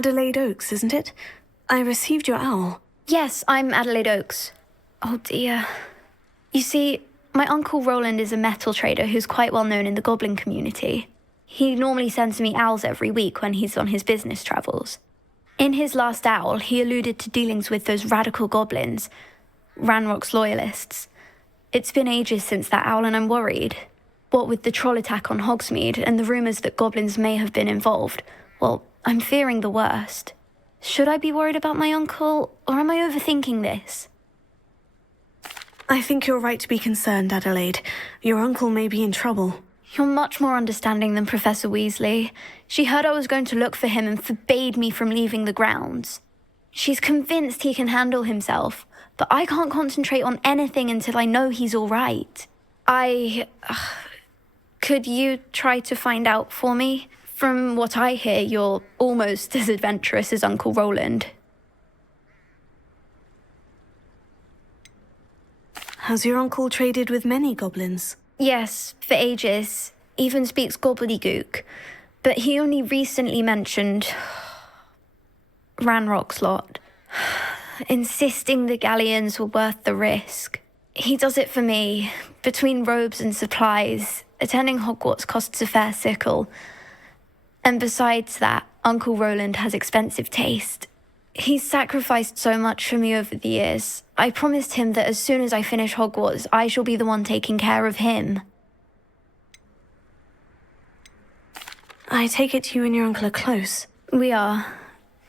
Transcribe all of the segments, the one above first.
Adelaide Oaks, isn't it? I received your owl. Yes, I'm Adelaide Oaks. Oh dear. You see, my Uncle Roland is a metal trader who's quite well known in the goblin community. He normally sends me owls every week when he's on his business travels. In his last owl, he alluded to dealings with those radical goblins, Ranrock's loyalists. It's been ages since that owl and I'm worried. What with the troll attack on Hogsmeade and the rumours that goblins may have been involved, well, I'm fearing the worst. Should I be worried about my uncle, or am I overthinking this? I think you're right to be concerned, Adelaide. Your uncle may be in trouble. You're much more understanding than Professor Weasley. She heard I was going to look for him and forbade me from leaving the grounds. She's convinced he can handle himself, but I can't concentrate on anything until I know he's all right. Could you try to find out for me? From what I hear, you're almost as adventurous as Uncle Roland. Has your uncle traded with many goblins? Yes, for ages. Even speaks gobbledygook. But he only recently mentioned Ranrock's lot, insisting the galleons were worth the risk. He does it for me. Between robes and supplies, attending Hogwarts costs a fair sickle. And besides that, Uncle Roland has expensive taste. He's sacrificed so much for me over the years. I promised him that as soon as I finish Hogwarts, I shall be the one taking care of him. I take it you and your uncle are close. We are.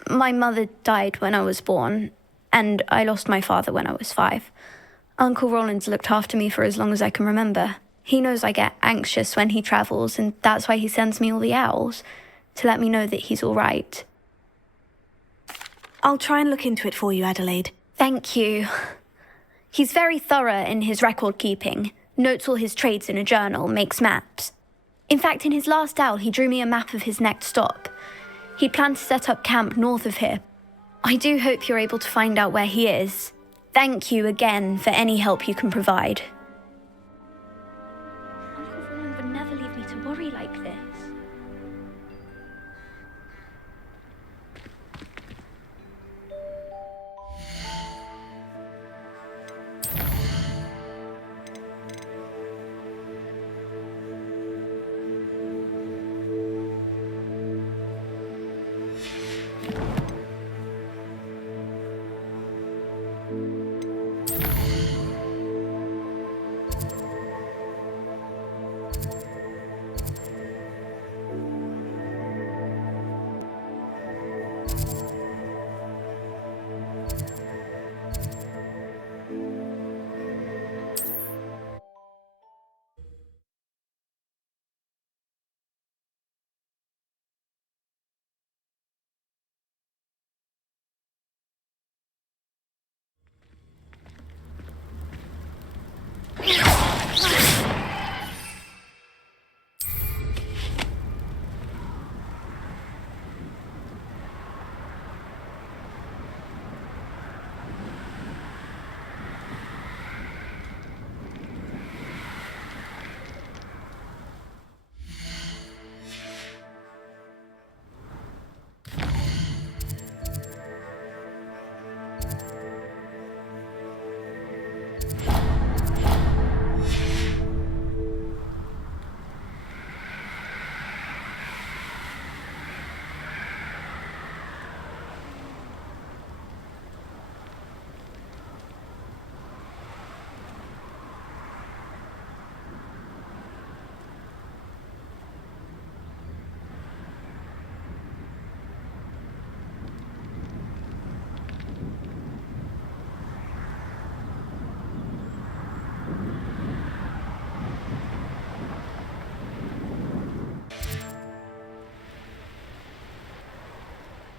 My mother died when I was born, and I lost my father when I was 5. Uncle Roland's looked after me for as long as I can remember. He knows I get anxious when he travels, and that's why he sends me all the owls, to let me know that he's all right. I'll try and look into it for you, Adelaide. Thank you. He's very thorough in his record keeping, notes all his trades in a journal, makes maps. In fact, in his last owl, he drew me a map of his next stop. He'd planned to set up camp north of here. I do hope you're able to find out where he is. Thank you again for any help you can provide. Uncle Roland would never leave me to worry like this.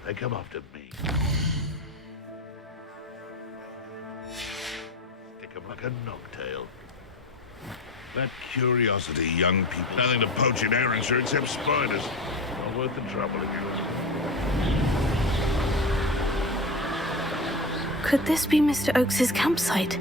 They come after me. Stick 'em like a knocktail. That curiosity, young people. Nothing to poach in Arrowshire except spiders. Not worth the trouble if you... Could this be Mr. Oakes's campsite?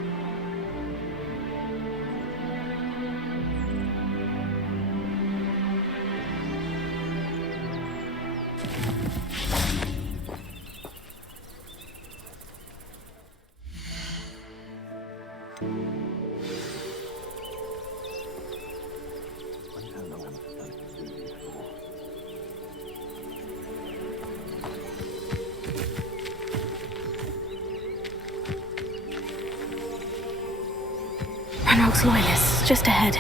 Ranrock's loyalists, just ahead.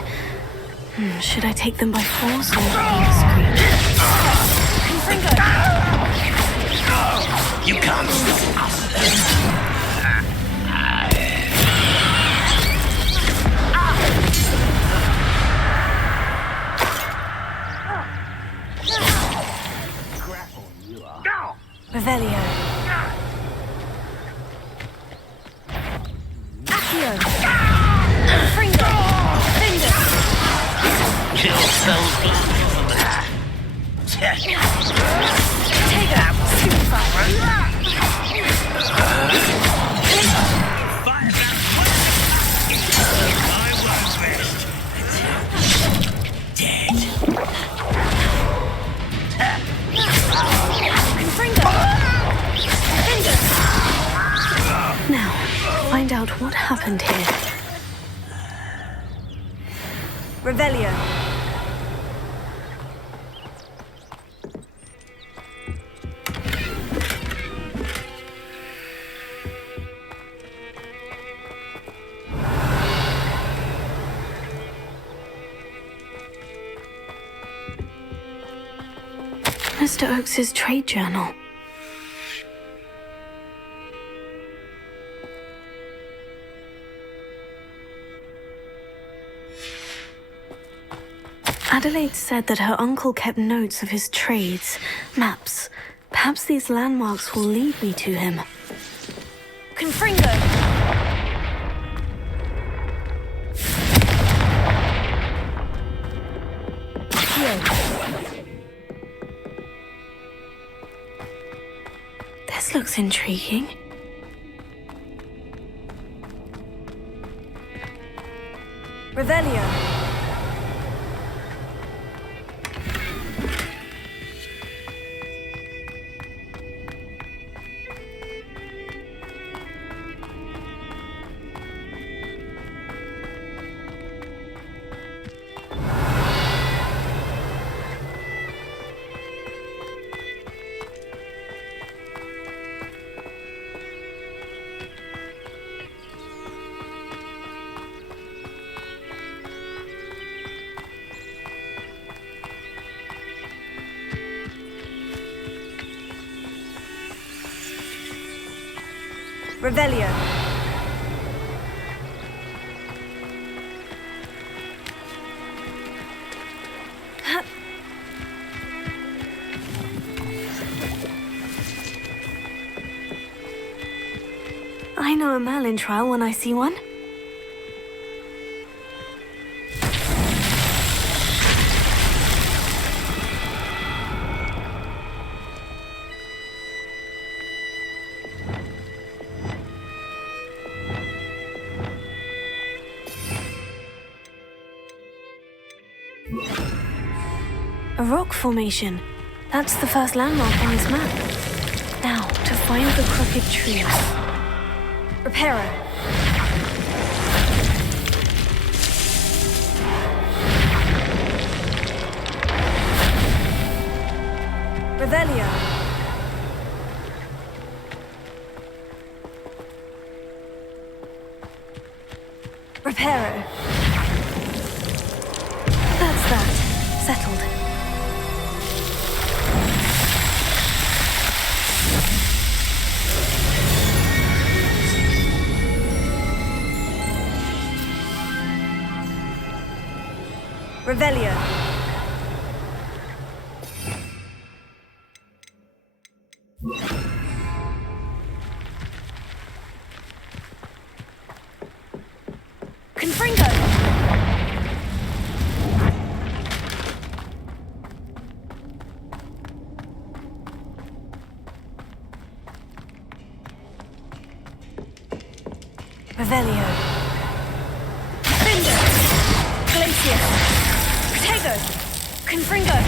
Should I take them by force or be discreet? You can't stop us. Revelio. Accio. Fringo. Finger. You're so easy for that. Take that. Super. I was best. Dead. Now, find out what happened here. Revelio. Mr. Oakes's trade journal. Adelaide said that her uncle kept notes of his trades, maps. Perhaps these landmarks will lead me to him. Confringo! This looks intriguing. Revelio. Revelio. I know a Merlin trial when I see one. A rock formation. That's the first landmark on this map. Now, to find the crooked tree. Reparo. Revelio. Reparo. That's that. Settled. Revelio. Confringo. Revelio. Finger. Glacier. Protego. Confringo.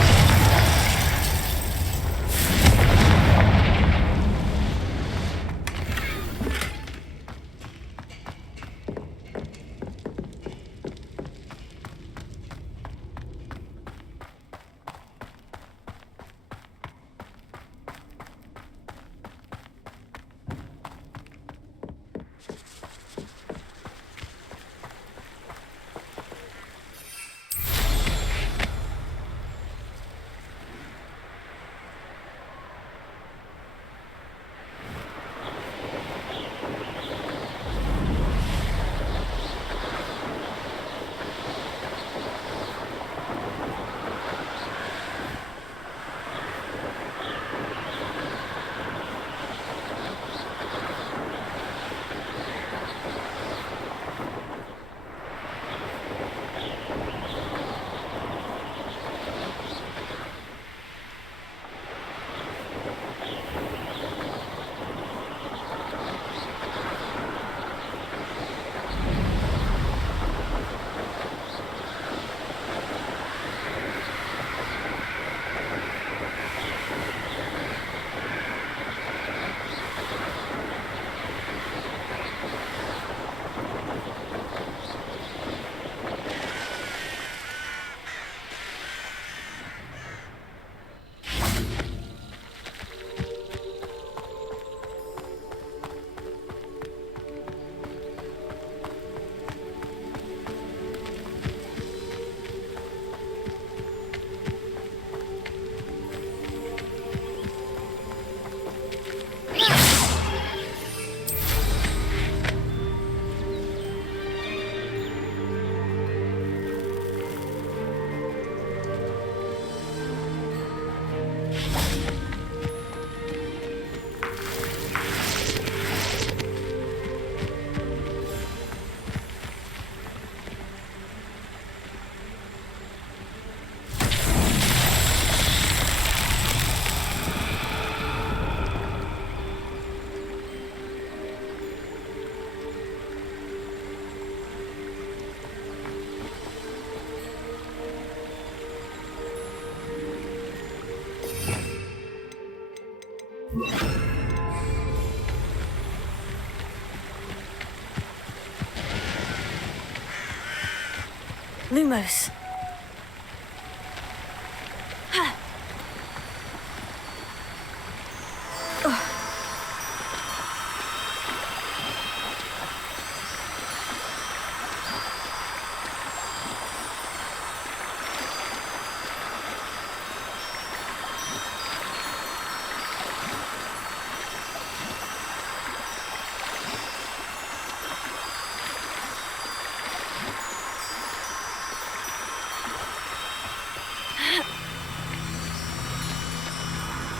Lumos.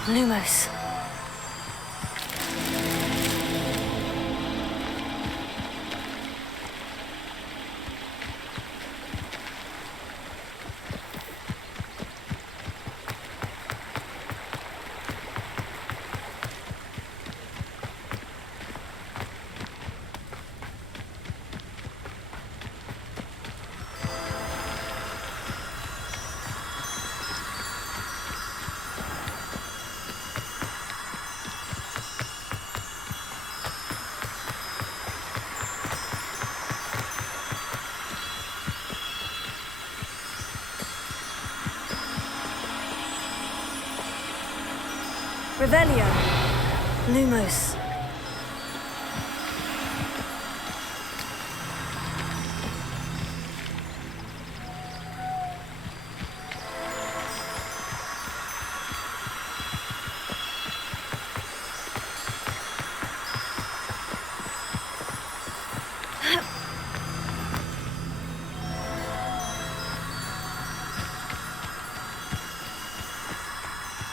Lumos. Revelio. Lumos.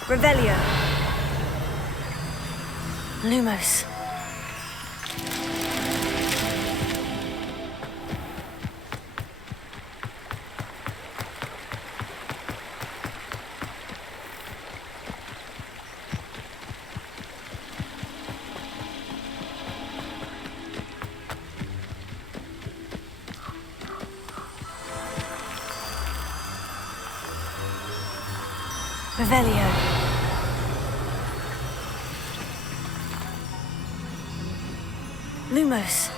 Revelio. Lumos. Revelio. Lumos.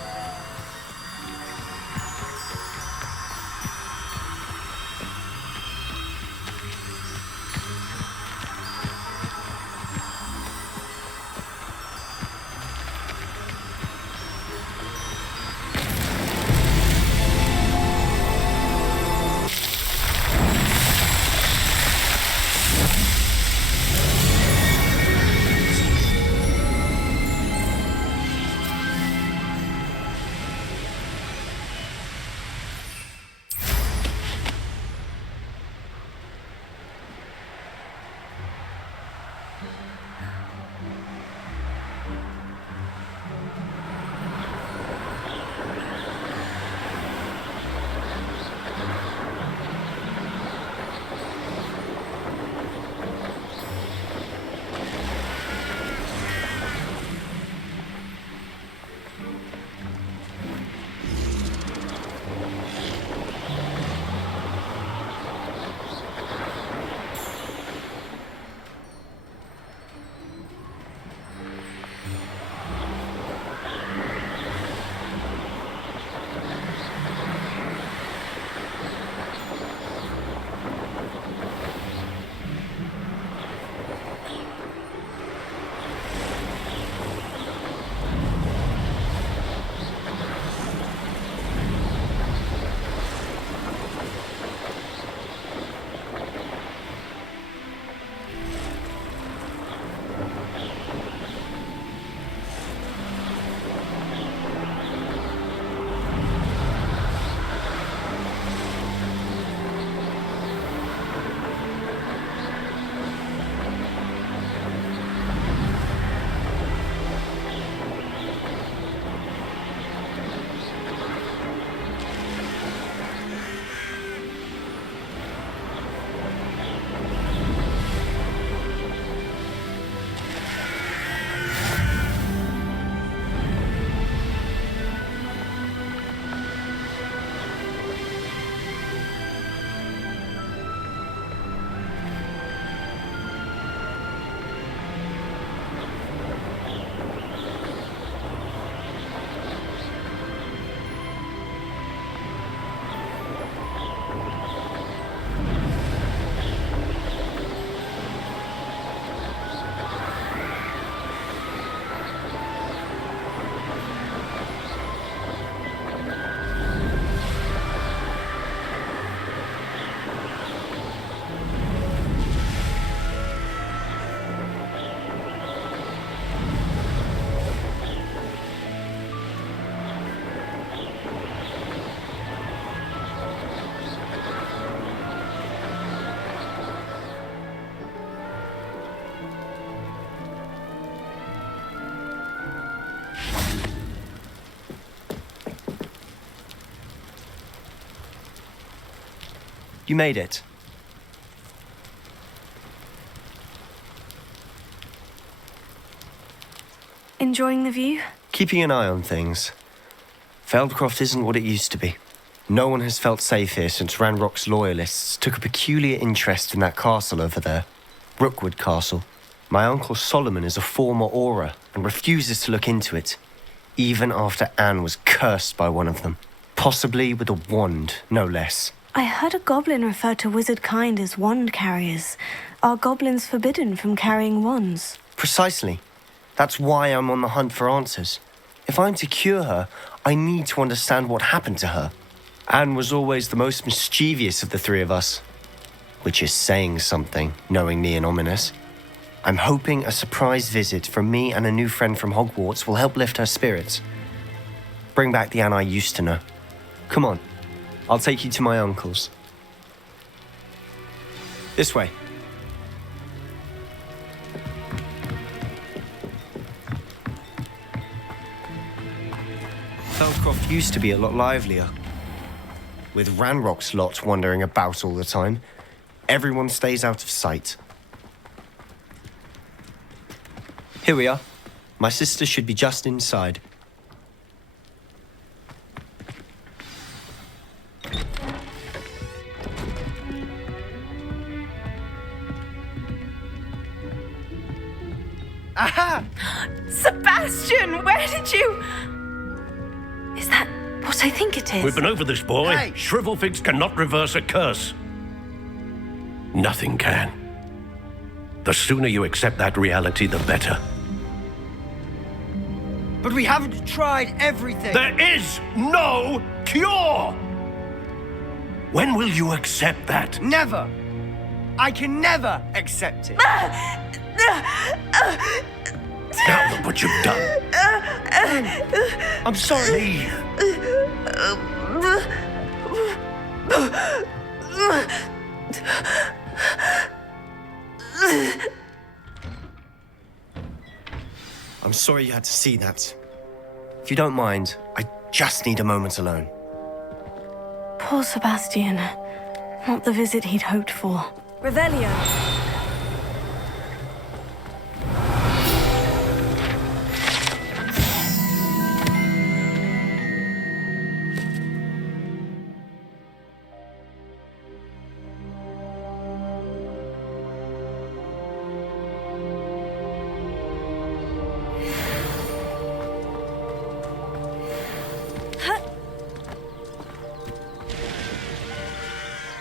You made it. Enjoying the view? Keeping an eye on things. Feldcroft isn't what it used to be. No one has felt safe here since Ranrock's loyalists took a peculiar interest in that castle over there. Rookwood Castle. My uncle Solomon is a former Auror and refuses to look into it, even after Anne was cursed by one of them. Possibly with a wand, no less. I heard a goblin refer to wizard kind as wand carriers. Are goblins forbidden from carrying wands? Precisely. That's why I'm on the hunt for answers. If I'm to cure her, I need to understand what happened to her. Anne was always the most mischievous of the three of us. Which is saying something, knowing me and ominous. I'm hoping a surprise visit from me and a new friend from Hogwarts will help lift her spirits. Bring back the Anne I used to know. Come on, I'll take you to my uncle's. This way. Feldcroft used to be a lot livelier. With Ranrock's lot wandering about all the time, everyone stays out of sight. Here we are. My sister should be just inside. Aha! Sebastian, where did you... Is that what I think it is? We've been over this, boy. Hey! Shrivelfigs cannot reverse a curse. Nothing can. The sooner you accept that reality, the better. But we haven't tried everything. There is no cure! When will you accept that? Never. I can never accept it. Now look what you've done. I'm sorry. Leave. I'm sorry you had to see that. If you don't mind, I just need a moment alone. Poor Sebastian. Not the visit he'd hoped for. Revelio.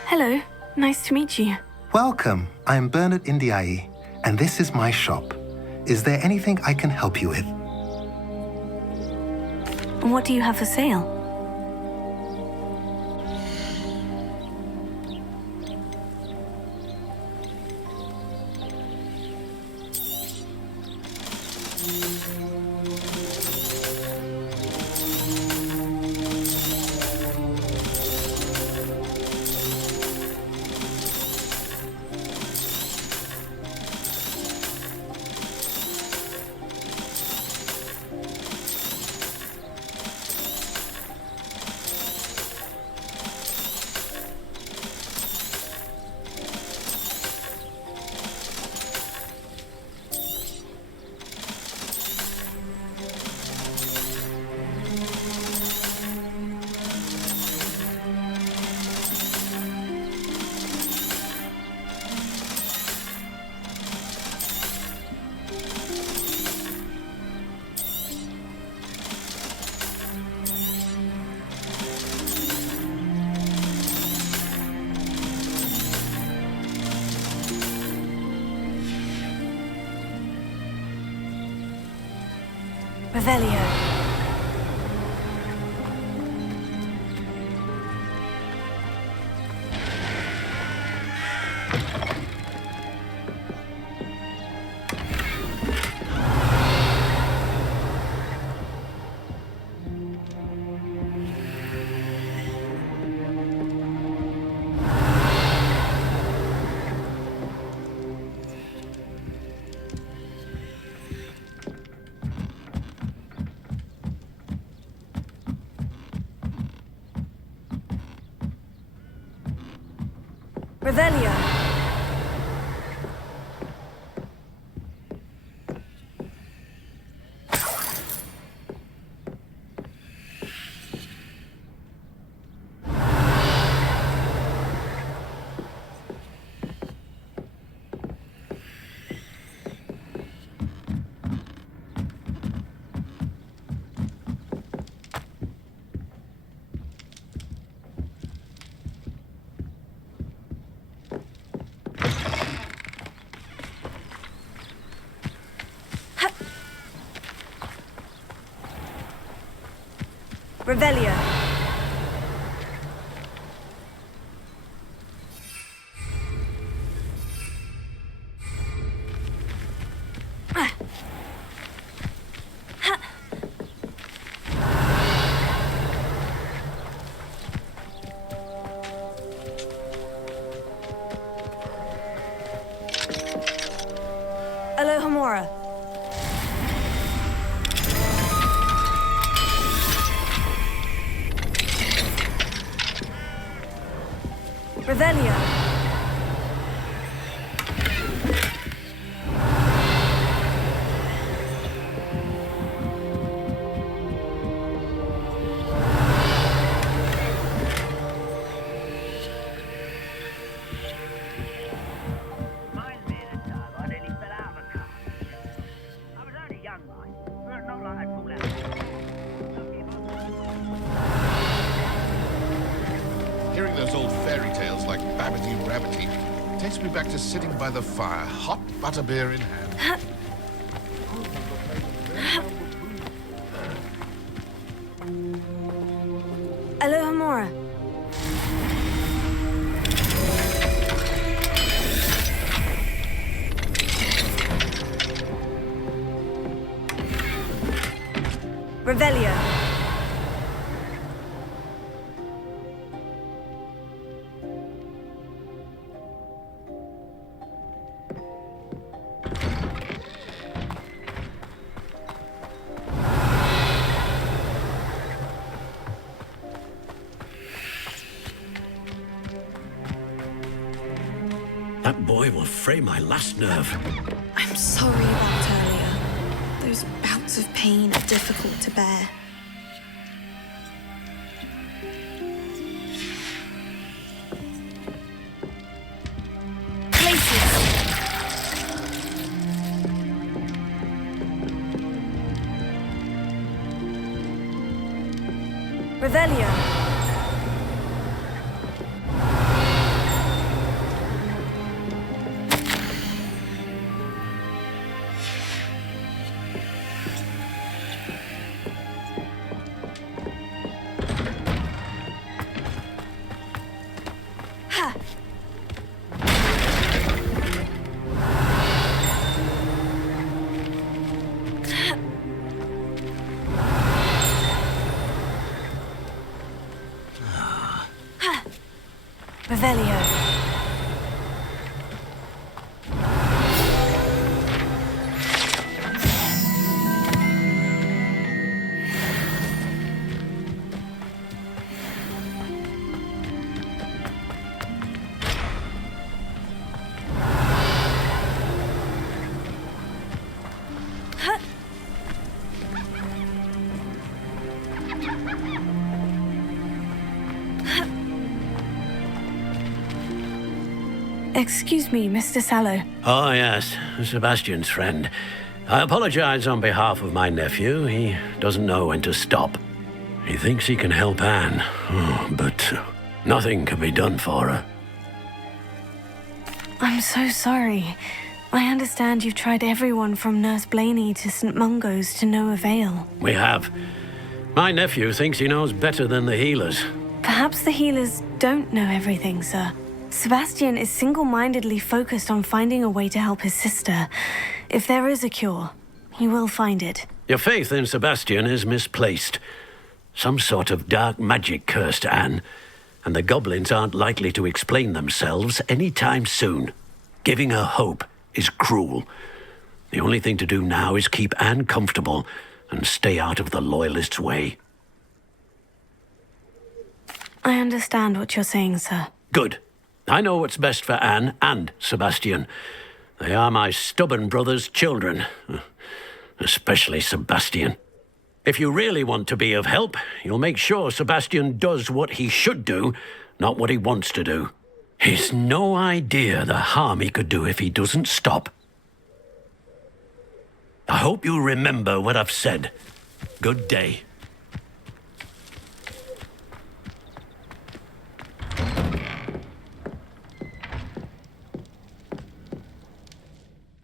Hello, nice to meet you. Welcome. I am Bernard Indiai, and this is my shop. Is there anything I can help you with? What do you have for sale? Revelio. Revelio. Revelio. Alohomora. Revelio. Reminds me of the time I nearly fell out of a car. I was only young, mind, but not like I'd fall out. Hearing those old fairy tales like Babbity Rabbity takes me back to sitting by the fire, hot butterbeer in hand. Alohomora. Revelio. That boy will fray my last nerve. I'm sorry about earlier. Those bouts of pain are difficult to bear. Revelio. Ha! Revelio. Excuse me, Mr. Sallow. Oh, yes, Sebastian's friend. I apologize on behalf of my nephew. He doesn't know when to stop. He thinks he can help Anne, but nothing can be done for her. I'm so sorry. I understand you've tried everyone from Nurse Blaney to St. Mungo's to no avail. We have. My nephew thinks he knows better than the healers. Perhaps the healers don't know everything, sir. Sebastian is single-mindedly focused on finding a way to help his sister. If there is a cure, he will find it. Your faith in Sebastian is misplaced. Some sort of dark magic cursed Anne, and the goblins aren't likely to explain themselves any time soon. Giving her hope is cruel. The only thing to do now is keep Anne comfortable and stay out of the Loyalists' way. I understand what you're saying, sir. Good. I know what's best for Anne and Sebastian. They are my stubborn brother's children. Especially Sebastian. If you really want to be of help, you'll make sure Sebastian does what he should do, not what he wants to do. He's no idea the harm he could do if he doesn't stop. I hope you remember what I've said. Good day.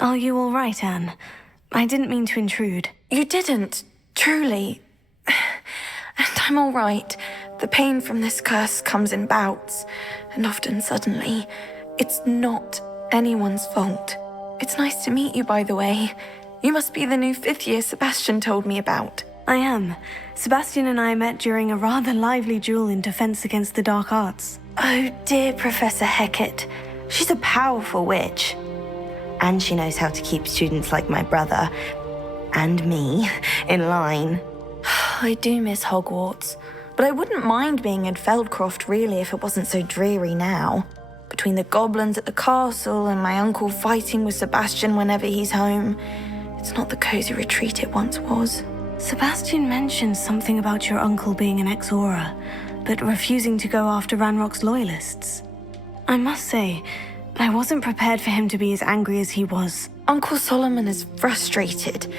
Are you all right, Anne? I didn't mean to intrude. You didn't, truly. And I'm all right. The pain from this curse comes in bouts, and often suddenly. It's not anyone's fault. It's nice to meet you, by the way. You must be the new 5th year Sebastian told me about. I am. Sebastian and I met during a rather lively duel in defense against the dark arts. Oh, dear Professor Hecat. She's a powerful witch. And she knows how to keep students like my brother, and me, in line. I do miss Hogwarts, but I wouldn't mind being in Feldcroft really if it wasn't so dreary now. Between the goblins at the castle and my uncle fighting with Sebastian whenever he's home, it's not the cozy retreat it once was. Sebastian mentioned something about your uncle being an ex-Auror, but refusing to go after Ranrock's loyalists. I must say, I wasn't prepared for him to be as angry as he was. Uncle Solomon is frustrated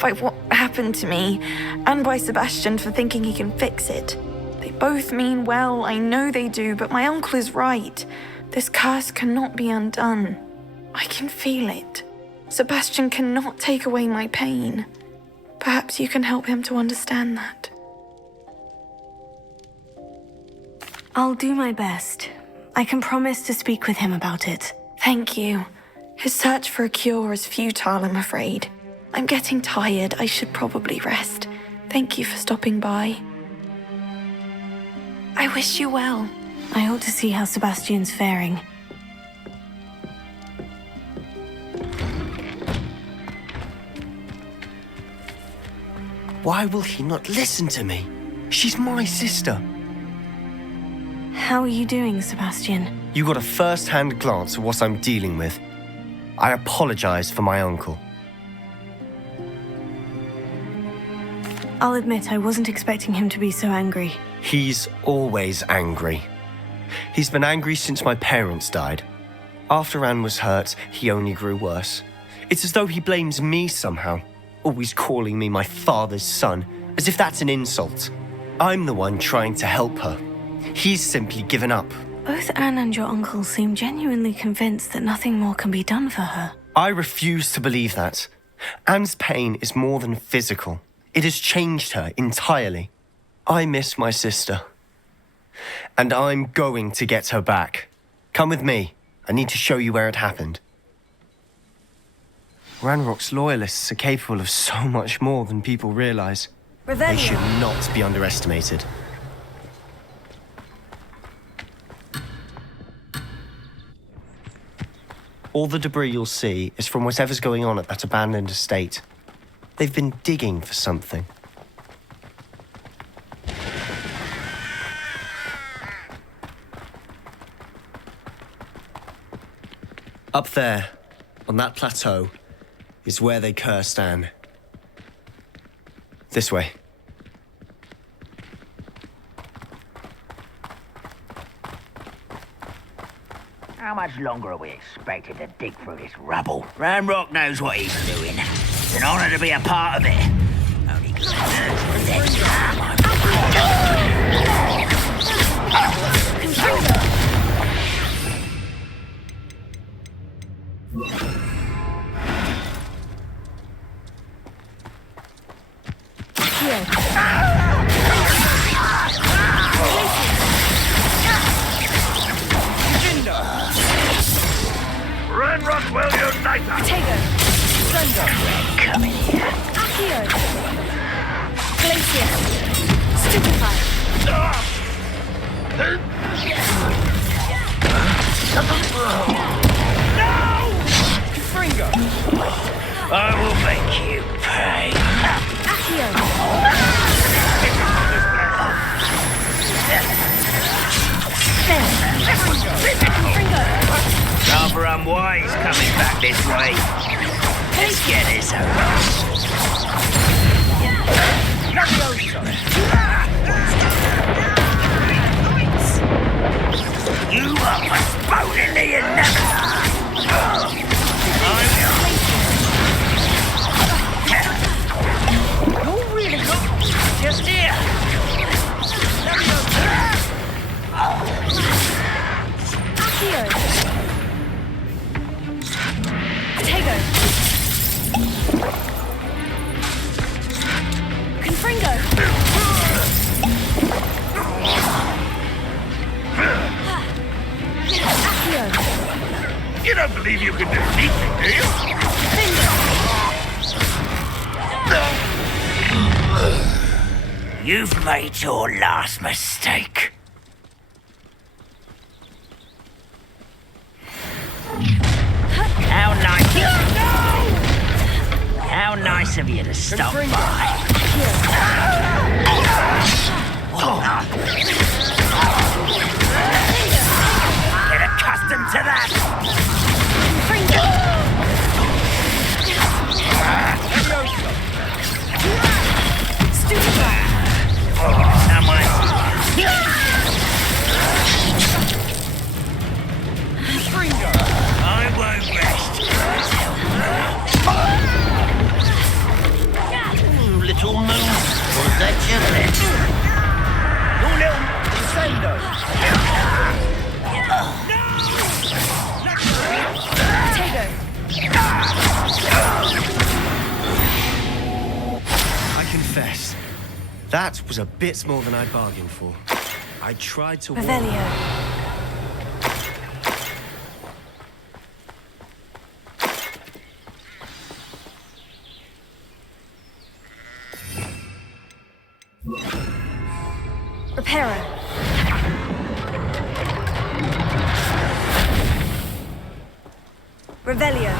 by what happened to me, and by Sebastian for thinking he can fix it. They both mean well, I know they do, but my uncle is right. This curse cannot be undone. I can feel it. Sebastian cannot take away my pain. Perhaps you can help him to understand that. I'll do my best. I can promise to speak with him about it. Thank you. His search for a cure is futile, I'm afraid. I'm getting tired. I should probably rest. Thank you for stopping by. I wish you well. I ought to see how Sebastian's faring. Why will he not listen to me? She's my sister. How are you doing, Sebastian? You got a first-hand glance at what I'm dealing with. I apologize for my uncle. I'll admit I wasn't expecting him to be so angry. He's always angry. He's been angry since my parents died. After Anne was hurt, he only grew worse. It's as though he blames me somehow, always calling me my father's son, as if that's an insult. I'm the one trying to help her. He's simply given up. Both Anne and your uncle seem genuinely convinced that nothing more can be done for her. I refuse to believe that. Anne's pain is more than physical. It has changed her entirely. I miss my sister. And I'm going to get her back. Come with me. I need to show you where it happened. Ranrock's loyalists are capable of so much more than people realize. They should not be underestimated. All the debris you'll see is from whatever's going on at that abandoned estate. They've been digging for something. Up there, on that plateau, is where they cursed Anne. This way. How much longer are we expected to dig through this rubble? Ranrock knows what he's doing. It's an honor to be a part of it. Only 'cause next time I'm... Ranrock will unite us! Thunder! Coming here. Accio! Glacier! Stupefy! Fringo! I will make you pay. Accio! unwise coming back this way. Let's get this over. You are postponing the inevitable. You're really good. Just here. Accio. Tego. Confringo. Accio. You don't believe you can defeat me, do you? You've made your last mistake. How nice. How nice of you to stop by. Get accustomed to that. I won't rest. Little moon, was that your lips? You little Sando. I confess, that was a bit more than I bargained for. I tried to warn you. Revelio. Reparo. Revelio.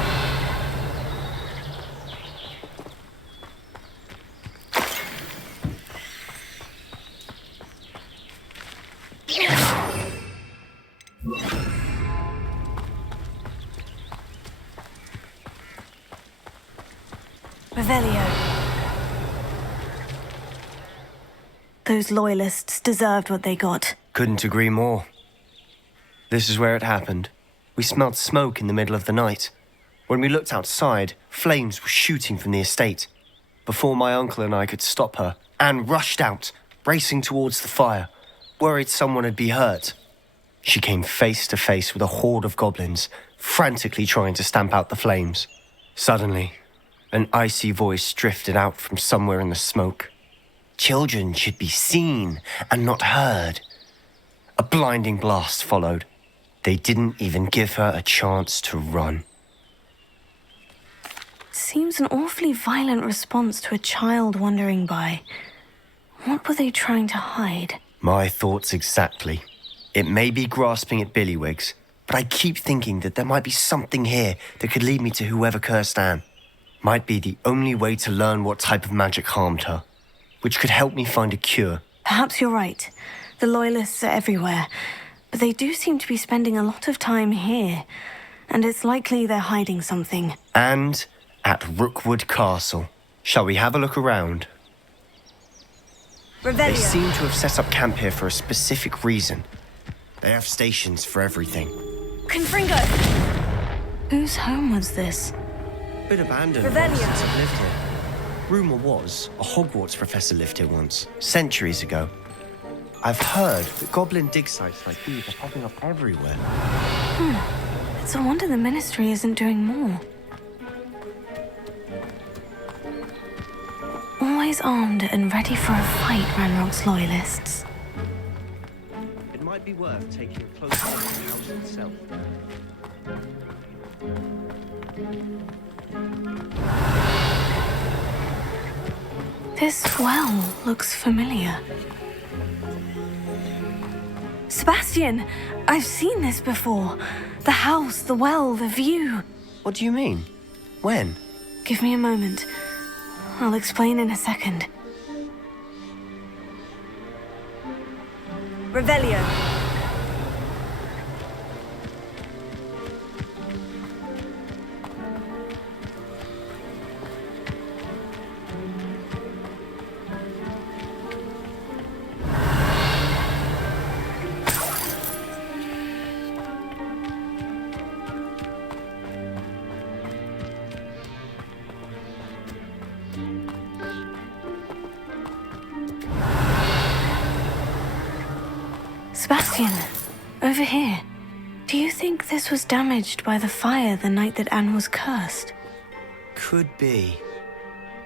Revelio. Those loyalists deserved what they got. Couldn't agree more. This is where it happened. We smelled smoke in the middle of the night. When we looked outside, flames were shooting from the estate. Before my uncle and I could stop her, Anne rushed out, racing towards the fire, worried someone had been hurt. She came face to face with a horde of goblins, frantically trying to stamp out the flames. Suddenly, an icy voice drifted out from somewhere in the smoke. Children should be seen and not heard. A blinding blast followed. They didn't even give her a chance to run. Seems an awfully violent response to a child wandering by. What were they trying to hide? My thoughts exactly. It may be grasping at Billywigs, but I keep thinking that there might be something here that could lead me to whoever cursed Anne. Might be the only way to learn what type of magic harmed her, which could help me find a cure. Perhaps you're right. The Loyalists are everywhere, but they do seem to be spending a lot of time here, and it's likely they're hiding something. And at Rookwood Castle. Shall we have a look around? They Revelio. seem to have set up camp here for a specific reason. They have stations for everything. Confringo. Whose home was this? Bit abandoned Revelio. since I've lived here. Rumour was a Hogwarts professor lived here once, centuries ago. I've heard that goblin dig sites like these are popping up everywhere. It's a wonder the Ministry isn't doing more. Always armed and ready for a fight, Ranrock's Loyalists. It might be worth taking a closer look at the house itself. This well looks familiar. Sebastian, I've seen this before. The house, the well, the view. What do you mean? When? Give me a moment. I'll explain in a second. Revelio. Sebastian, over here. Do you think this was damaged by the fire the night that Anne was cursed? Could be.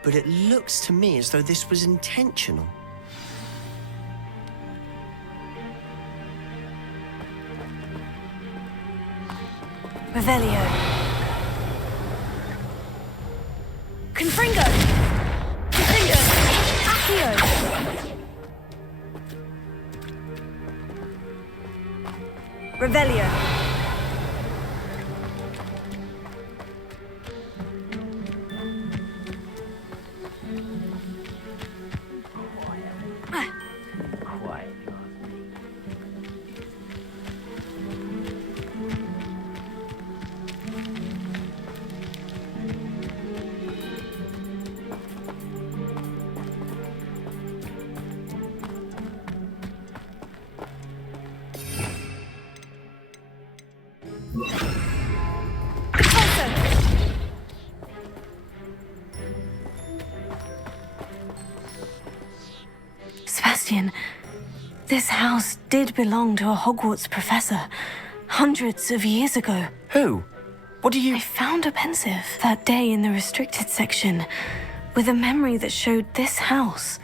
But it looks to me as though this was intentional. Revelio. Confringo! Confringo! Accio! Revelio. Quiet. Sebastian, this house did belong to a Hogwarts professor hundreds of years ago. Who? What do you... I found a pensive that day in the restricted section with a memory that showed this house.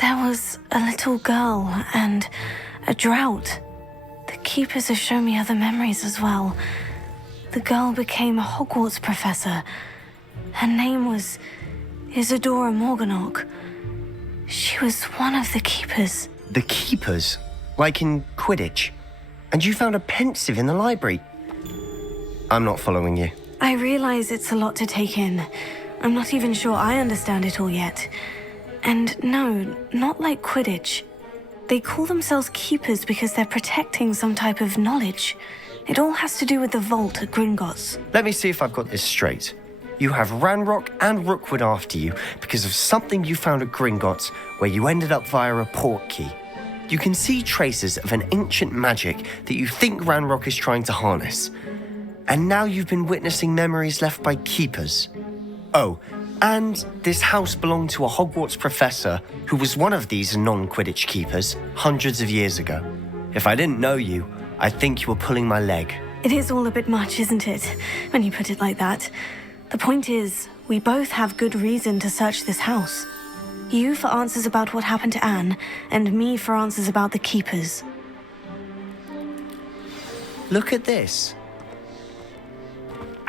There was a little girl and a drought. The keepers have shown me other memories as well. The girl became a Hogwarts professor. Her name was Isadora Morganach. She was one of the keepers. The keepers? Like in Quidditch? And you found a pensive in the library? I'm not following you. I realize it's a lot to take in. I'm not even sure I understand it all yet. And no, not like Quidditch. They call themselves keepers because they're protecting some type of knowledge. It all has to do with the vault at Gringotts. Let me see if I've got this straight. You have Ranrock and Rookwood after you because of something you found at Gringotts where you ended up via a portkey. You can see traces of an ancient magic that you think Ranrock is trying to harness. And now you've been witnessing memories left by keepers. Oh, and this house belonged to a Hogwarts professor who was one of these non-Quidditch keepers hundreds of years ago. If I didn't know you, I'd think you were pulling my leg. It is all a bit much, isn't it, when you put it like that? The point is, we both have good reason to search this house. You for answers about what happened to Anne, and me for answers about the keepers. Look at this.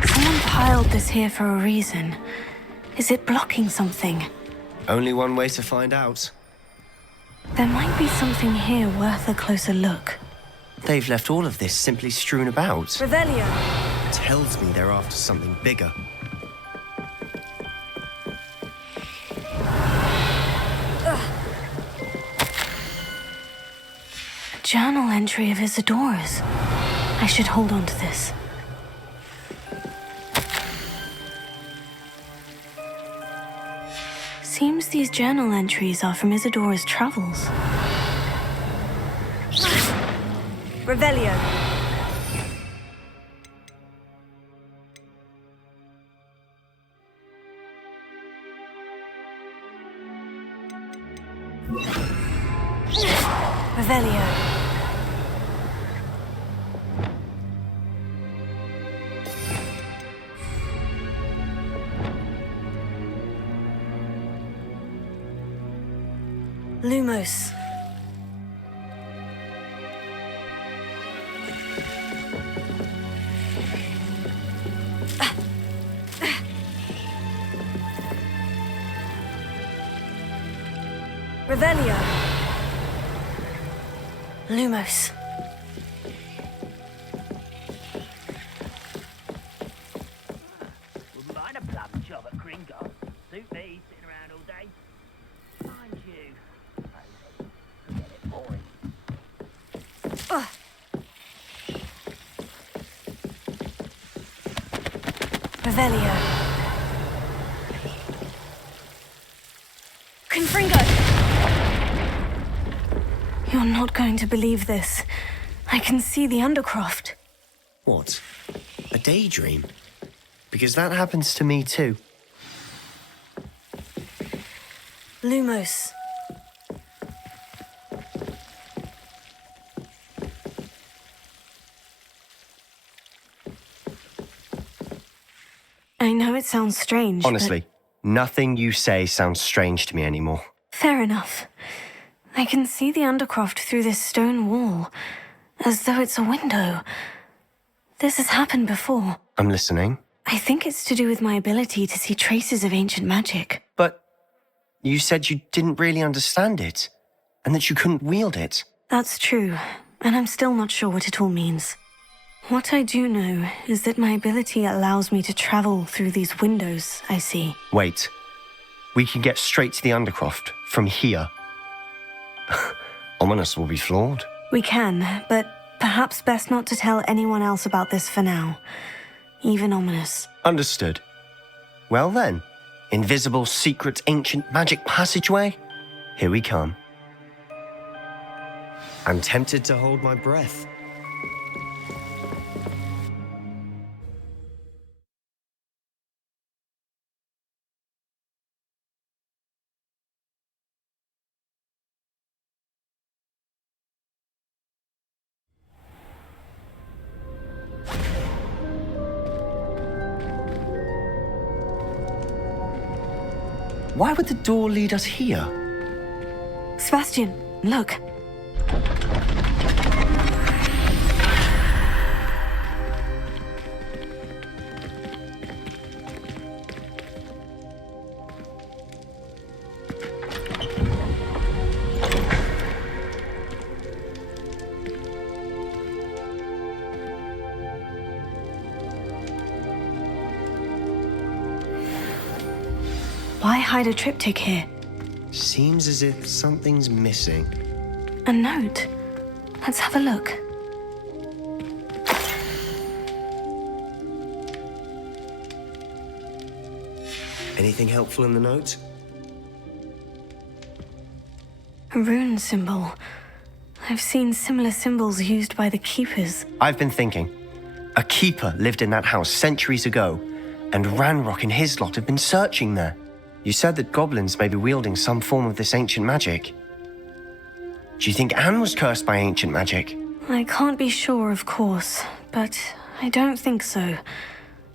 Someone piled this here for a reason. Is it blocking something? Only one way to find out. There might be something here worth a closer look. They've left all of this simply strewn about. Revelio! Tells me they're after something bigger. A journal entry of Isadora's. I should hold on to this. Seems these journal entries are from Isadora's travels. Revelio. Revelio. Lumos. Revelio. Lumos. Wouldn't mind a plum job at Gringotts. Suit me, sitting around all day. Mind you, get it boring. Revelio. Confringo! You're not going to believe this. I can see the Undercroft. What? A daydream? Because that happens to me too. Lumos. I know it sounds strange, but- Honestly, nothing you say sounds strange to me anymore. Fair enough. I can see the Undercroft through this stone wall, as though it's a window. This has happened before. I'm listening. I think it's to do with my ability to see traces of ancient magic. But you said you didn't really understand it, and that you couldn't wield it. That's true, and I'm still not sure what it all means. What I do know is that my ability allows me to travel through these windows I see. Wait. We can get straight to the Undercroft from here. Ominous will be floored. We can, but perhaps best not to tell anyone else about this for now. Even Ominous. Understood. Well then, invisible, secret, ancient magic passageway? Here we come. I'm tempted to hold my breath. Why would the door lead us here? Sebastian, look. Why hide a triptych here? Seems as if something's missing. A note. Let's have a look. Anything helpful in the note? A rune symbol. I've seen similar symbols used by the keepers. I've been thinking. A keeper lived in that house centuries ago, and Ranrock and his lot have been searching there. You said that goblins may be wielding some form of this ancient magic. Do you think Anne was cursed by ancient magic? I can't be sure, of course, but I don't think so.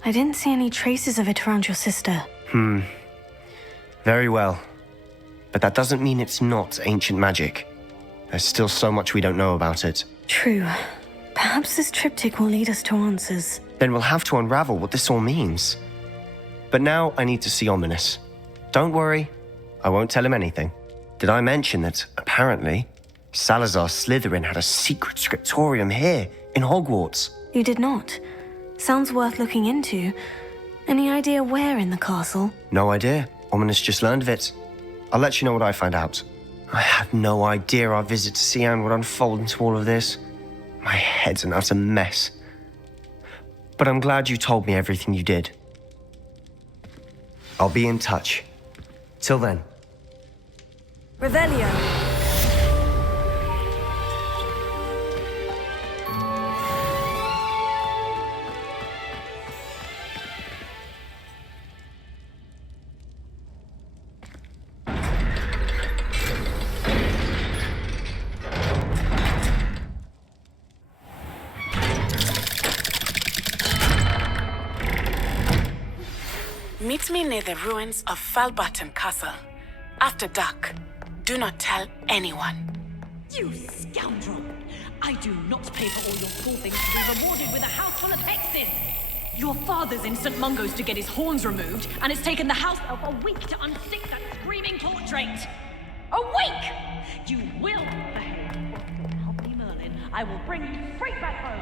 I didn't see any traces of it around your sister. Very well. But that doesn't mean it's not ancient magic. There's still so much we don't know about it. True. Perhaps this triptych will lead us to answers. Then we'll have to unravel what this all means. But now I need to see Ominous. Don't worry, I won't tell him anything. Did I mention that, apparently, Salazar Slytherin had a secret scriptorium here in Hogwarts? You did not. Sounds worth looking into. Any idea where in the castle? No idea. Ominous just learned of it. I'll let you know what I find out. I had no idea our visit to see Anne would unfold into all of this. My head's an utter mess. But I'm glad you told me everything you did. I'll be in touch. Till then. Revelio. Meet me near the ruins of Falbaton Castle. After dark. Do not tell anyone. You scoundrel! I do not pay for all your poor things to be rewarded with a house full of hexes! Your father's in St. Mungo's to get his horns removed, and it's taken the house elf a week to unstick that screaming portrait! A week! You will behave, or so help me Merlin, I will bring you straight back home!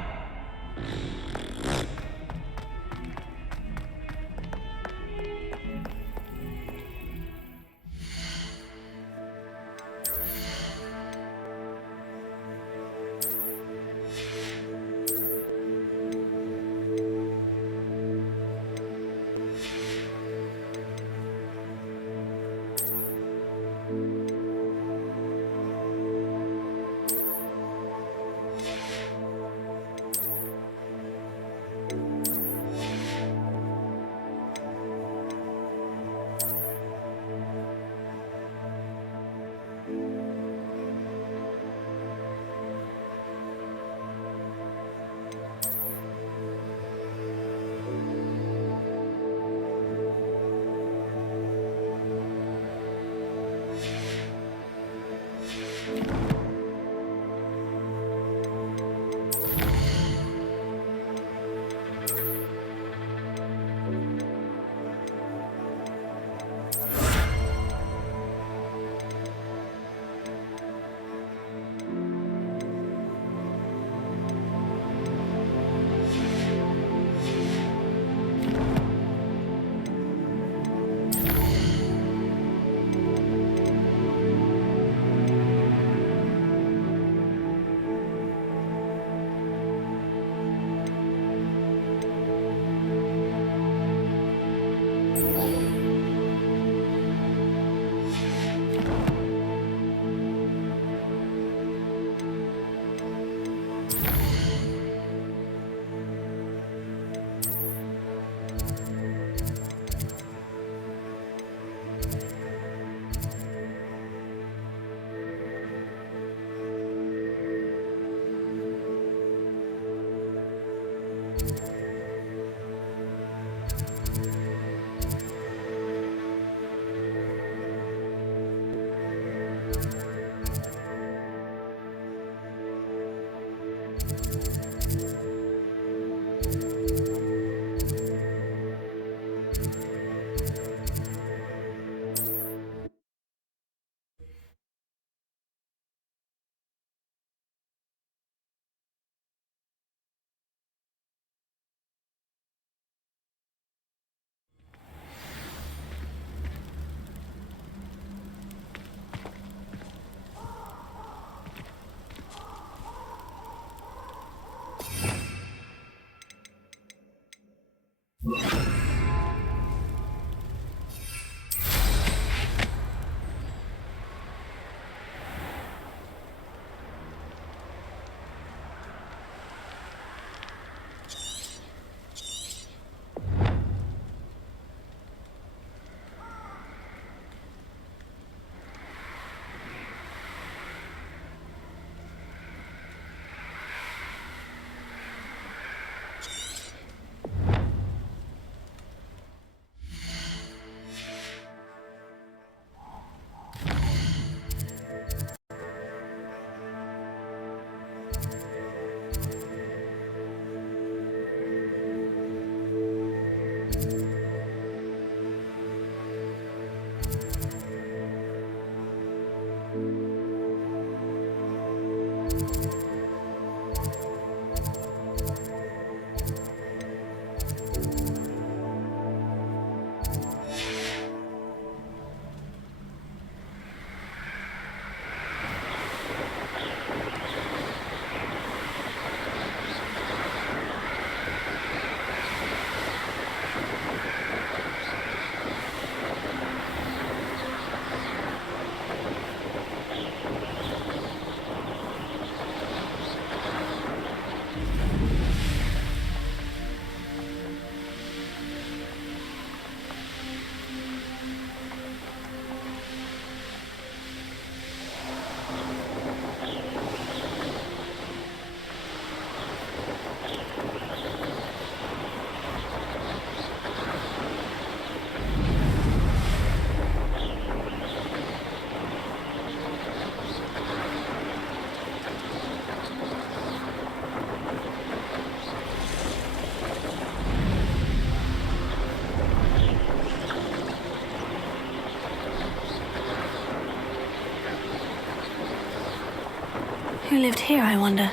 Who lived here, I wonder?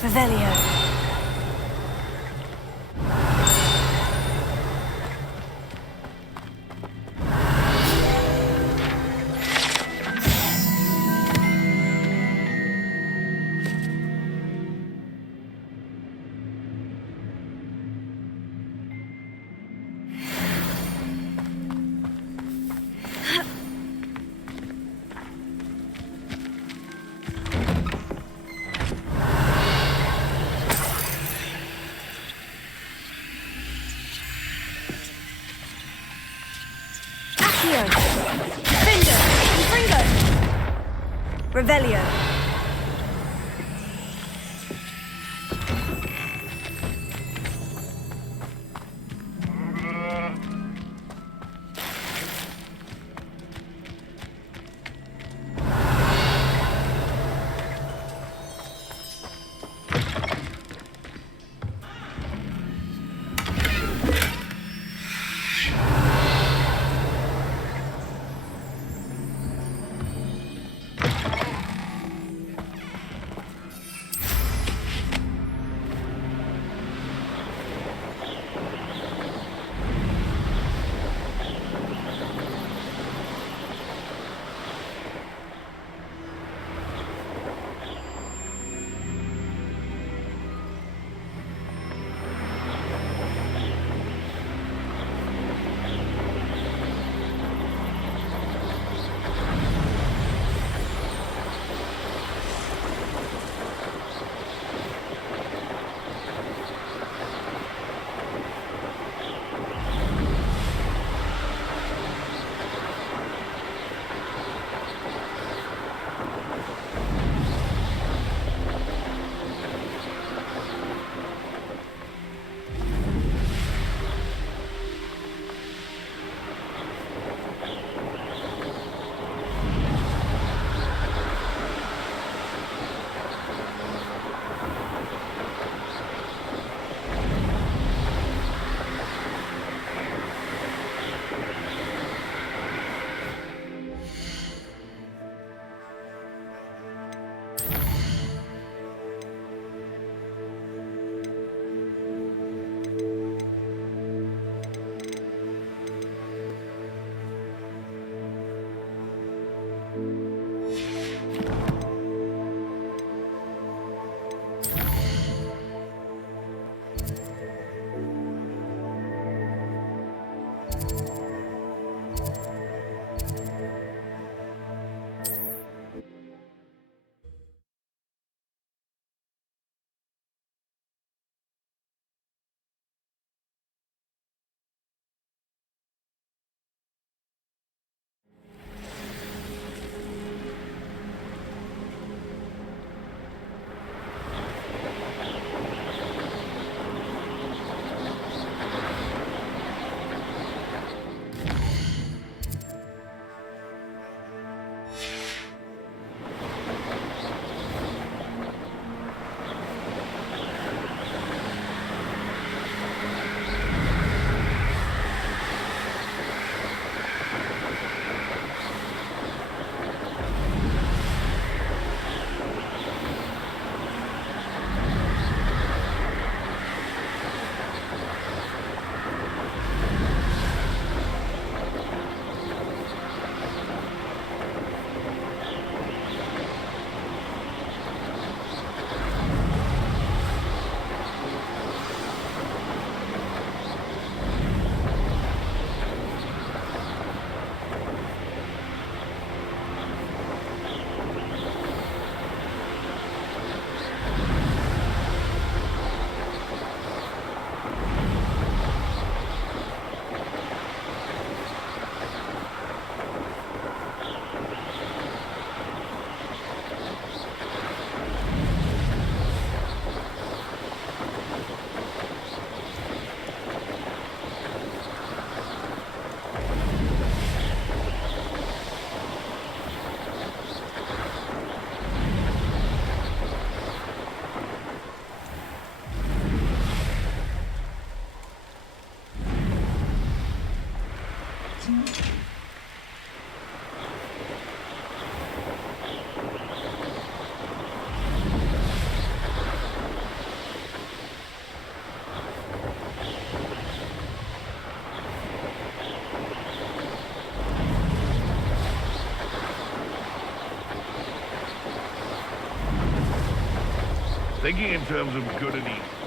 Revelio. Accio. Findo. Fringo. Revelio. Thinking in terms of good and evil.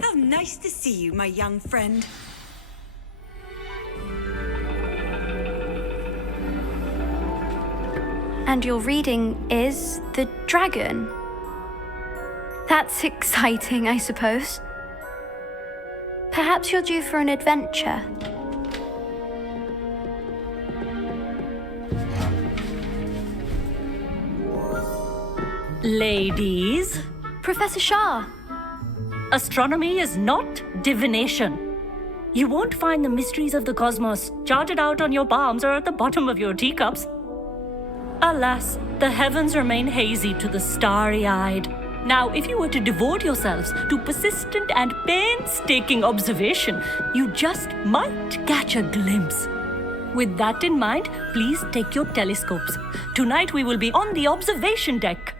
How nice to see you, my young friend. And your reading is The Dragon. That's exciting, I suppose. Perhaps you're due for an adventure. Ladies, Professor Shah. astronomy is not divination. You won't find the mysteries of the cosmos charted out on your palms or at the bottom of your teacups. Alas, the heavens remain hazy to the starry-eyed. Now, if you were to devote yourselves to persistent and painstaking observation, you just might catch a glimpse. With that in mind, please take your telescopes. Tonight we will be on the observation deck.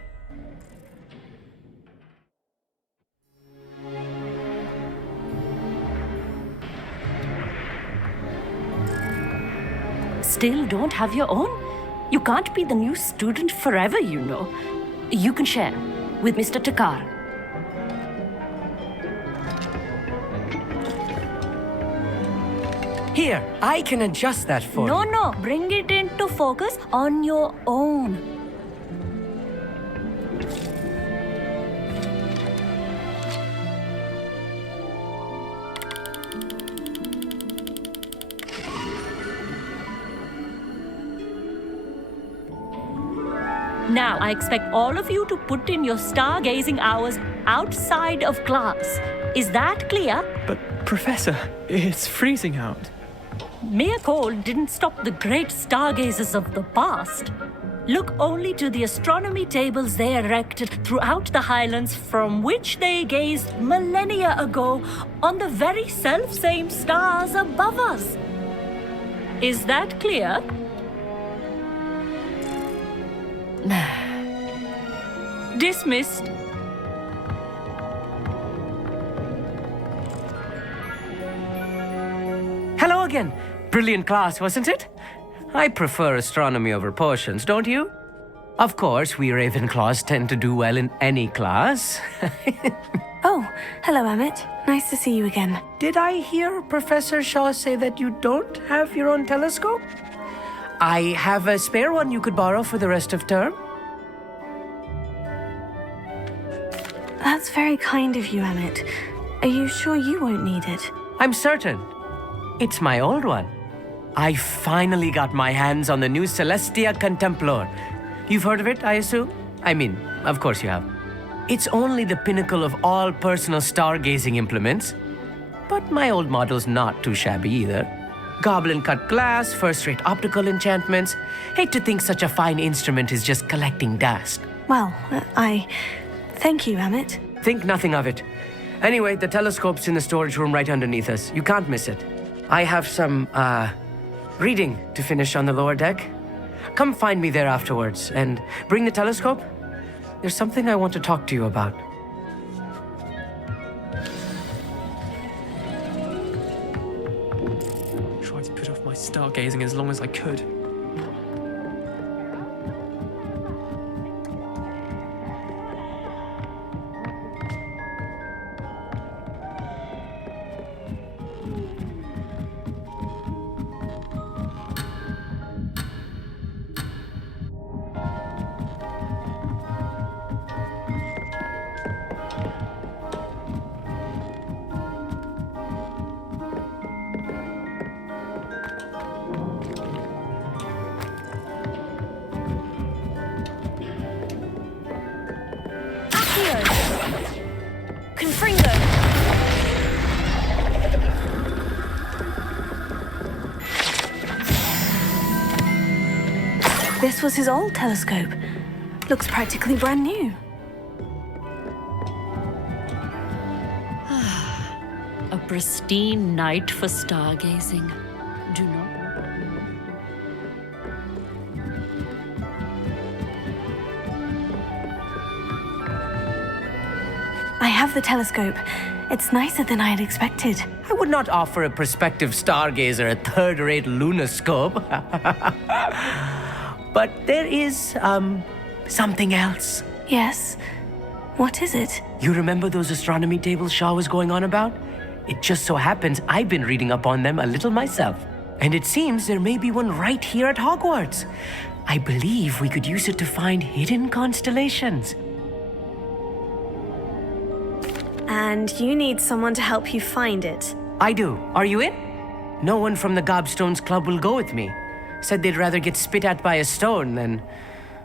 Still don't have your own? You can't be the new student forever, you know. You can share with Mr. Takar. Here, I can adjust that for you. No, bring it into focus on your own. Now, I expect all of you to put in your stargazing hours outside of class. Is that clear? But, Professor, it's freezing out. Mere cold didn't stop the great stargazers of the past. Look only to the astronomy tables they erected throughout the Highlands, from which they gazed millennia ago on the very self-same stars above us. Is that clear? Dismissed. Hello again. Brilliant class, wasn't it? I prefer astronomy over potions, don't you? Of course, we Ravenclaws tend to do well in any class. Oh, hello, Emmett. Nice to see you again. Did I hear Professor Shaw say that you don't have your own telescope? I have a spare one you could borrow for the rest of term. That's very kind of you, Emmett. Are you sure you won't need it? I'm certain. It's my old one. I finally got my hands on the new Celestia Contemplor. You've heard of it, I assume? I mean, of course you have. It's only the pinnacle of all personal stargazing implements. But my old model's not too shabby either. Goblin-cut glass, first-rate optical enchantments. Hate to think such a fine instrument is just collecting dust. Well, thank you, Emmett. Think nothing of it. Anyway, the telescope's in the storage room right underneath us. You can't miss it. I have some, reading to finish on the lower deck. Come find me there afterwards, and bring the telescope. There's something I want to talk to you about. Tried to put off my stargazing as long as I could. This was his old telescope. Looks practically brand new. A pristine night for stargazing. Do not. I have the telescope. It's nicer than I had expected. I would not offer a prospective stargazer a third-rate lunoscope. But there is, something else. Yes? What is it? You remember those astronomy tables Shaw was going on about? It just so happens I've been reading up on them a little myself. And it seems there may be one right here at Hogwarts. I believe we could use it to find hidden constellations. And you need someone to help you find it. I do. Are you in? No one from the Gobstones Club will go with me. Said they'd rather get spit at by a stone than...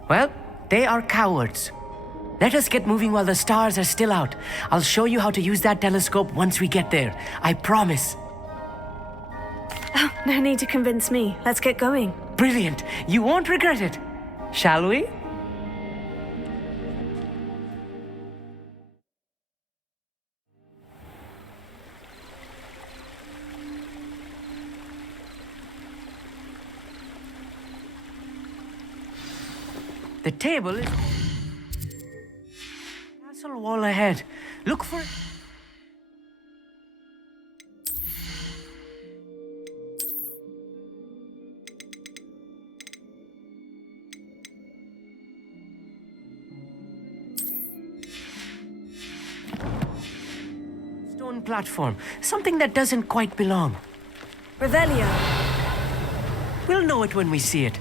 Well, they are cowards. Let us get moving while the stars are still out. I'll show you how to use that telescope once we get there. I promise. Oh, no need to convince me. Let's get going. Brilliant. You won't regret it. Shall we? The table is... Castle wall ahead. Look for... Stone platform. Something that doesn't quite belong. Revelio. We'll know it when we see it.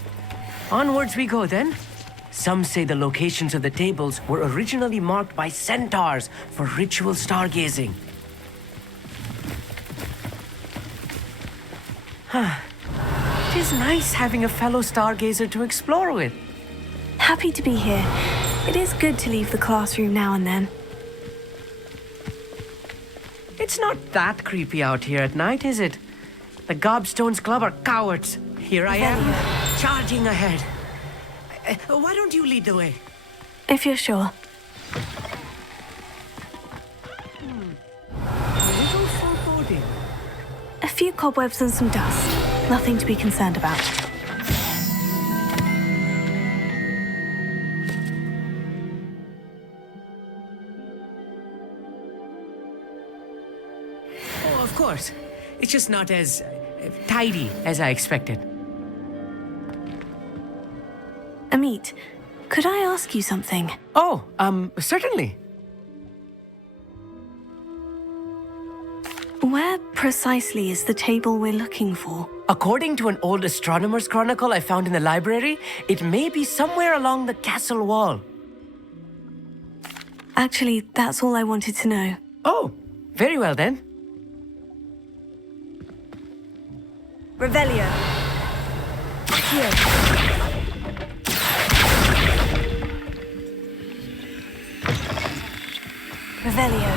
Onwards we go then. Some say the locations of the tables were originally marked by centaurs for ritual stargazing. It is nice having a fellow stargazer to explore with. Happy to be here. It is good to leave the classroom now and then. It's not that creepy out here at night, is it? The Gobstones Club are cowards. Here I am, charging ahead. Why don't you lead the way? If you're sure. A little foreboding. A few cobwebs and some dust. Nothing to be concerned about. Oh, of course. It's just not as tidy as I expected. Amit, could I ask you something? Oh, certainly. Where precisely is the table we're looking for? According to an old astronomer's chronicle I found in the library, it may be somewhere along the castle wall. Actually, that's all I wanted to know. Oh, very well then. Revelio. Here. Revelio.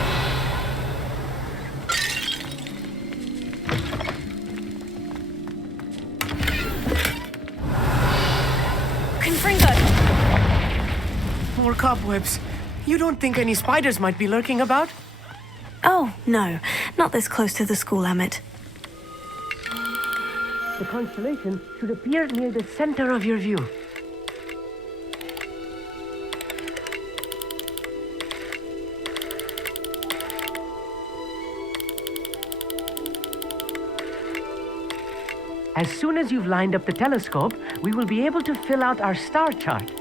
Confringo. More cobwebs. You don't think any spiders might be lurking about? Oh, no. Not this close to the school, Amit. The constellation should appear near the center of your view. As soon as you've lined up the telescope, we will be able to fill out our star chart.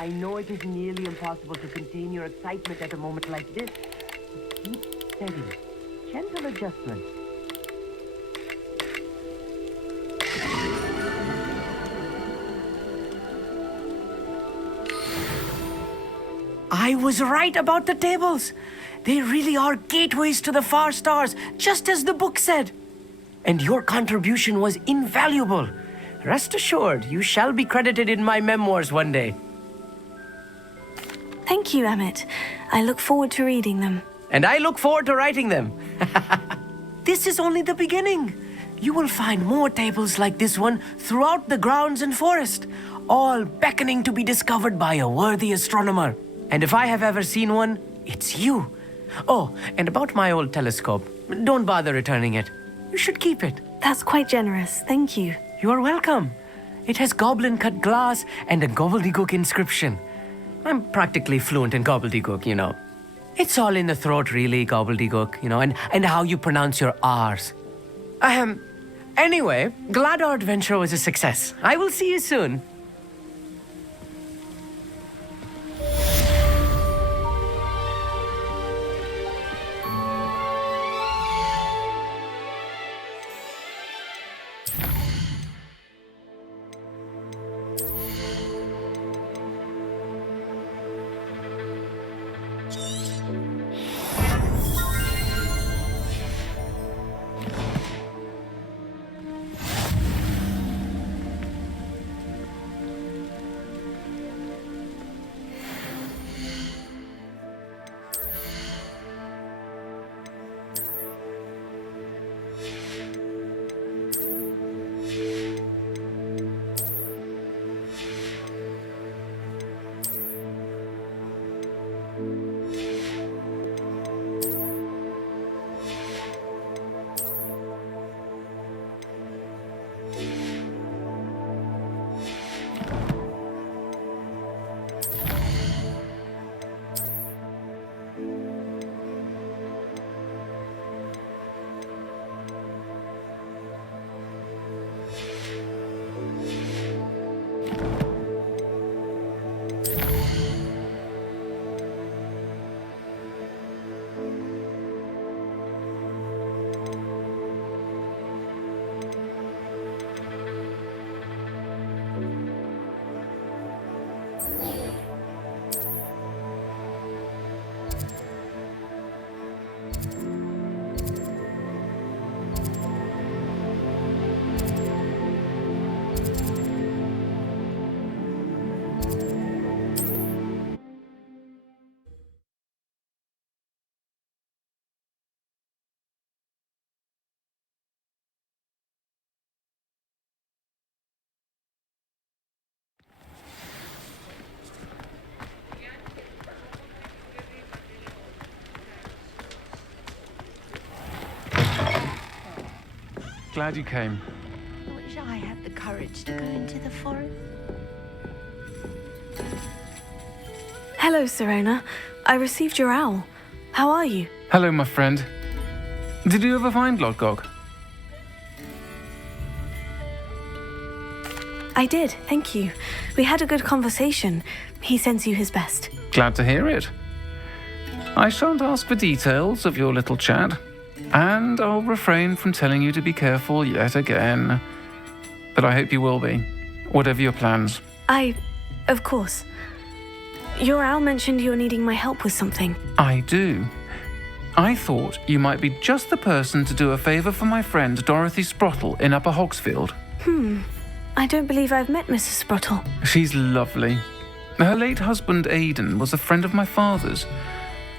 I know it is nearly impossible to contain your excitement at a moment like this. But keep steady. Gentle adjustments. I was right about the tables. They really are gateways to the far stars, just as the book said. And your contribution was invaluable. Rest assured, you shall be credited in my memoirs one day. Thank you, Amit. I look forward to reading them. And I look forward to writing them. This is only the beginning. You will find more tables like this one throughout the grounds and forest, all beckoning to be discovered by a worthy astronomer. And if I have ever seen one, it's you. Oh, and about my old telescope, don't bother returning it. You should keep it. That's quite generous. Thank you. You are welcome. It has goblin-cut glass and a gobbledygook inscription. I'm practically fluent in gobbledygook, you know. It's all in the throat, really, gobbledygook, you know, and how you pronounce your R's. Anyway, glad our adventure was a success. I will see you soon. Glad you came. I wish I had the courage to go into the forest. Hello, Serena. I received your owl. How are you? Hello, my friend. Did you ever find Lodgok? I did, thank you. We had a good conversation. He sends you his best. Glad to hear it. I shan't ask for details of your little chat, and I'll refrain from telling you to be careful yet again. But I hope you will be, whatever your plans. Of course. Your owl mentioned you were needing my help with something. I do. I thought you might be just the person to do a favour for my friend Dorothy Sprottle in Upper Hogsfield. I don't believe I've met Mrs. Sprottle. She's lovely. Her late husband Aidan was a friend of my father's.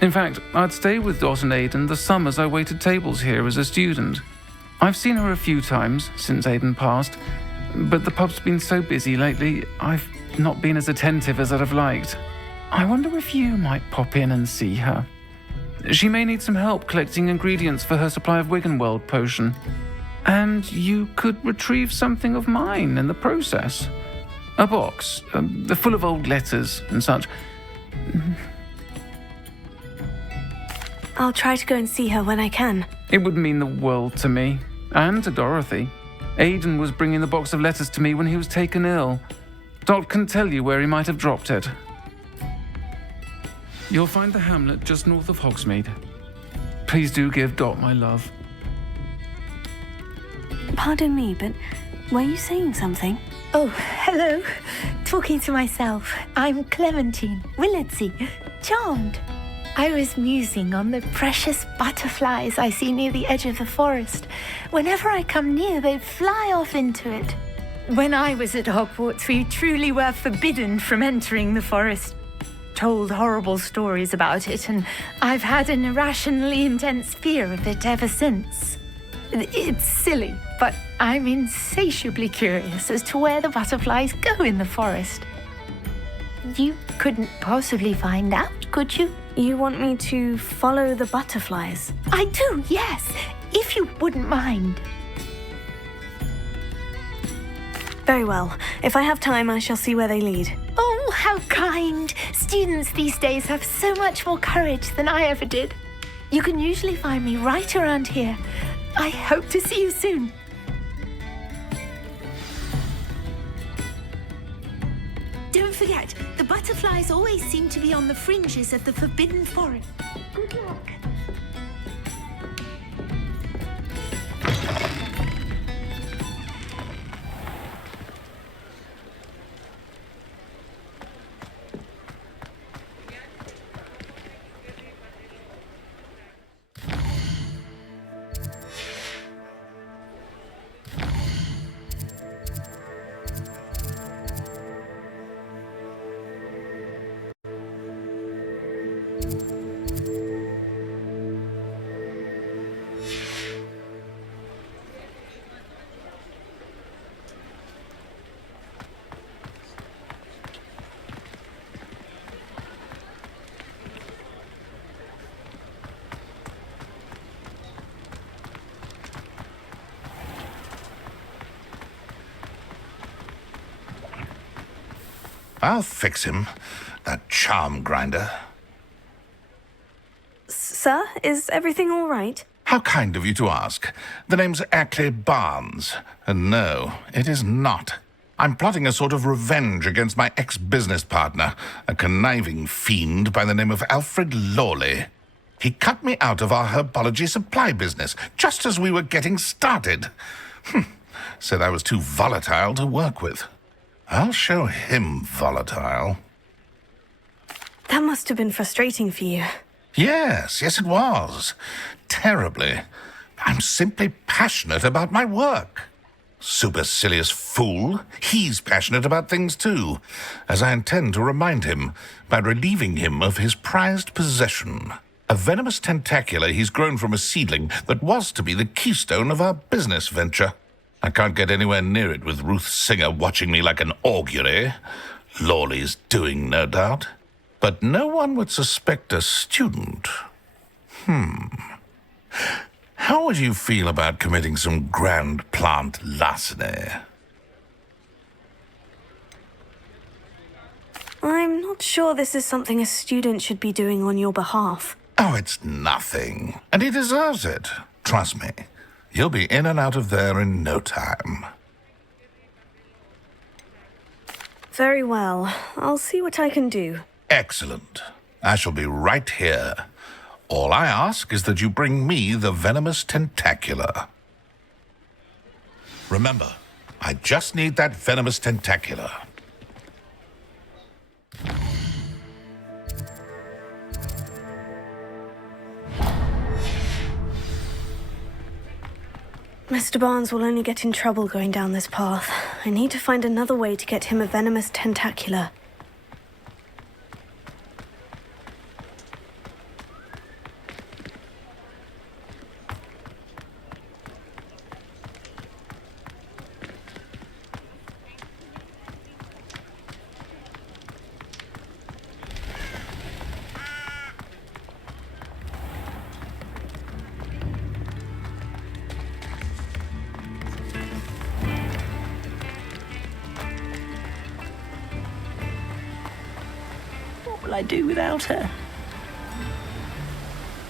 In fact, I'd stay with Dot and Aidan the summers I waited tables here as a student. I've seen her a few times since Aidan passed, but the pub's been so busy lately, I've not been as attentive as I'd have liked. I wonder if you might pop in and see her. She may need some help collecting ingredients for her supply of Wiggenweld potion. And you could retrieve something of mine in the process. A box, full of old letters and such. I'll try to go and see her when I can. It would mean the world to me, and to Dorothy. Aidan was bringing the box of letters to me when he was taken ill. Dot can tell you where he might have dropped it. You'll find the hamlet just north of Hogsmeade. Please do give Dot my love. Pardon me, but were you saying something? Oh, hello. Talking to myself. I'm Clementine Willardsey. Charmed. I was musing on the precious butterflies I see near the edge of the forest. Whenever I come near, they fly off into it. When I was at Hogwarts, we truly were forbidden from entering the forest. Told horrible stories about it, and I've had an irrationally intense fear of it ever since. It's silly, but I'm insatiably curious as to where the butterflies go in the forest. You couldn't possibly find out, could you? You want me to follow the butterflies? I do, yes, if you wouldn't mind. Very well. If I have time, I shall see where they lead. Oh, how kind! Students these days have so much more courage than I ever did. You can usually find me right around here. I hope to see you soon. Don't forget, the butterflies always seem to be on the fringes of the Forbidden Forest. Good luck. I'll fix him, that charm grinder. Sir, is everything all right? How kind of you to ask. The name's Ackley Barnes. And no, it is not. I'm plotting a sort of revenge against my ex-business partner, a conniving fiend by the name of Alfred Lawley. He cut me out of our herbology supply business, just as we were getting started. Said I was too volatile to work with. I'll show him volatile. That must have been frustrating for you. Yes, it was. Terribly. I'm simply passionate about my work. Supercilious fool. He's passionate about things too, as I intend to remind him by relieving him of his prized possession. A venomous tentacula he's grown from a seedling that was to be the keystone of our business venture. I can't get anywhere near it with Ruth Singer watching me like an augury. Lawley's doing, no doubt. But no one would suspect a student. How would you feel about committing some grand plant larceny? I'm not sure this is something a student should be doing on your behalf. Oh, it's nothing. And he deserves it. Trust me. You'll be in and out of there in no time. Very well. I'll see what I can do. Excellent. I shall be right here. All I ask is that you bring me the venomous tentacular. Remember, I just need that venomous tentacular. Mr. Barnes will only get in trouble going down this path. I need to find another way to get him a venomous tentacular. What will I do without her?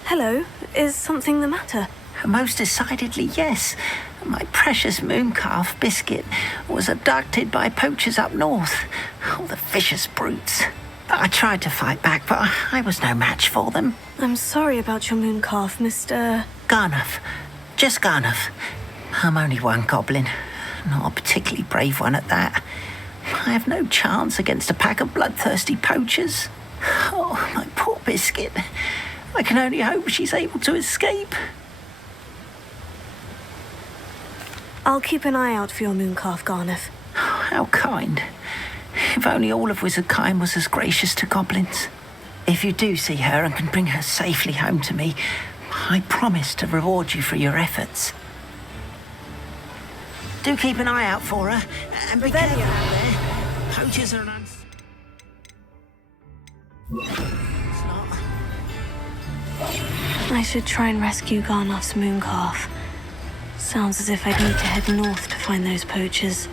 Hello, is something the matter? Most decidedly, yes. My precious mooncalf biscuit was abducted by poachers up north. Oh, the vicious brutes. I tried to fight back, but I was no match for them. I'm sorry about your mooncalf, Mr. Garnuff. Just Garnuff. I'm only one goblin. Not a particularly brave one at that. I have no chance against a pack of bloodthirsty poachers. Oh, my poor biscuit. I can only hope she's able to escape. I'll keep an eye out for your mooncalf, Garnuff. How kind. If only all of Wizardkind was as gracious to goblins. If you do see her and can bring her safely home to me, I promise to reward you for your efforts. Do keep an eye out for her, and be careful out there. Poachers are an I should try and rescue Garnuff's mooncalf. Sounds as if I'd need to head north to find those poachers.